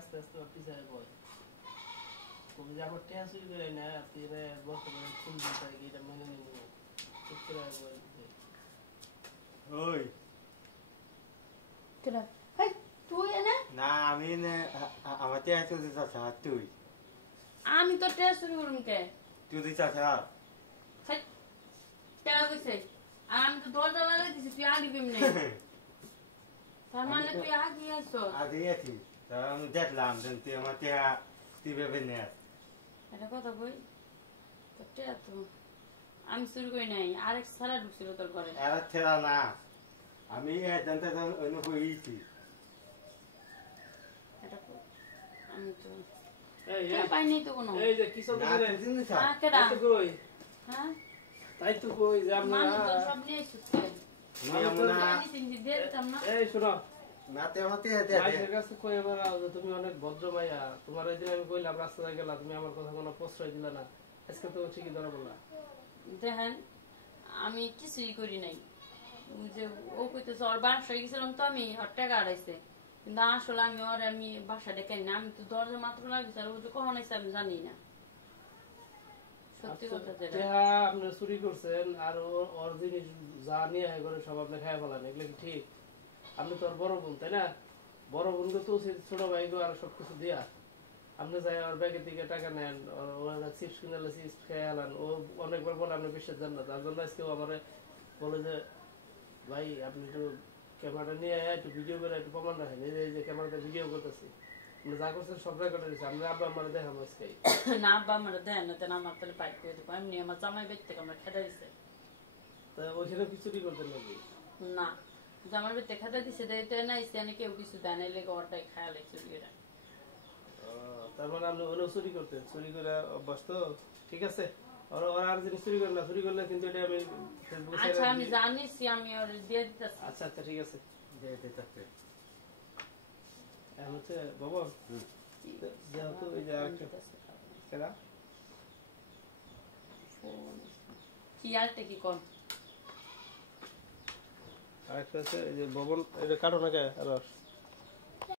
আস্তে আস্তে পিছায় বয় তুমি যে আমার টেয়া চুরি করে না তুই বর্তমানে ফুল দিতে এটা মেনে নিব চুপ করে বয় ওই কেডা হেই তুই এনে না আমি আমার টেয়া চুরি চাচা তুই আমি তো টেয়া চুরি করুম কে তুই চাচা হেই কেডা কইছে আর আমি তো দরজা লাগাই দিছি তুই আগে কেমনে তার মানে তুই আগে আইছো আগে আছি আমি দেখলাম তুই আমার টেয়া তুই ভেবে নে এটা কথা কই তো টেয়া তো আমি চুরি করি নাই আরেক সারা ঢুকছিল তোর ঘরে এরা ঠেলা না আমি জানতে অন্য কইছি এটা আমি তো এই পাইনি তো কোনো এই যে কি সব না করে তুই না হ্যাঁ কেডা তো কই হ্যাঁ তাই তো কই যে আমরা মানুষ তো সব নিয়ে এসেছে আমি আমনা আমি চিনি দিয়ে দিতাম না এই শোনো না তে আমার টেয়া দে মায়ের কাছে কই এবার তুমি অনেক ভদ্র মাইয়া তোমার ওই দিন আমি কইলাম রাস্তায় গেলা তুমি আমার কথা কোনো প্রশ্রয় দিলা না আজকে তো ঠিকই ধরা বললা দেখেন আমি কিছুই করি নাই যে ও কইতেছে ওর বাসায় গেছিলাম তো আমি ওর টাকা আড়াইছে কিন্তু আসলে আমি বাসা ডেকাই না আমি তো দরজা মাত্র লাগিয়েছি আর ও যে কখন আইসে আমি জানি না সত্যি কথা যেটা টেহা আপনি চুরি করছেন আর ওর জিনিস যা নিয়ে হয় করে সব আপনি খাই ফেলান এগুলো কি ঠিক আপনি তো ওর বড় বোন তাই না বড় বোনকে তো ছোট ভাই গো আর সবকিছু দিয়া আপনি যাই ওর ব্যাগের দিকে টাকা নেন ওরা চিপস কিনে চিপস খেয়ে আলান ও অনেকবার বলে আপনি বিশ্বাস জান না তার জন্য আজকেও আমার বলে যে ভাই আপনি একটু ক্যামেরাটা নিয়ে একটু ভিডিও করে একটু প্রমাণ রাখেন এই যে ক্যামেরাতে ভিডিও করতেছি আপনি যা করছেন সব রেকর্ড হয়েছে আপনি আব্বা আমার দেখাম আজকে না আব্বা আমার দেন না তেন আমার তাহলে বাইক করে দেবো এমনি আমার জামাই বেদ থেকে আমার খেতে দিছে তা ওইখানে কি চুরি করতেন নাকি না জামাই বেদ খেতে দিছে দেয়তে না ইসে কেউ কিছু দেয় না লেগে ওরটাই খায়া লাগছে চুরিরা তার মানে আপনি ওগুলো চুরি করতেন চুরি করে অভ্যাস তো ঠিক আছে ওরা আর জিনিস চুরি করে না চুরি করলে কিন্তু এটা আমি ফেসবুকে আচ্ছা আমি জানিছি আমি ওর দিয়ে দিতেছি আচ্ছা আচ্ছা ঠিক আছে দে দে তাতে এখন হচ্ছে বাবা যেহেতু এই যে আরেকটা সেটা কি আরটা কি কোন আরেকটা হচ্ছে এই যে ভবন এটা কাটো না কে আর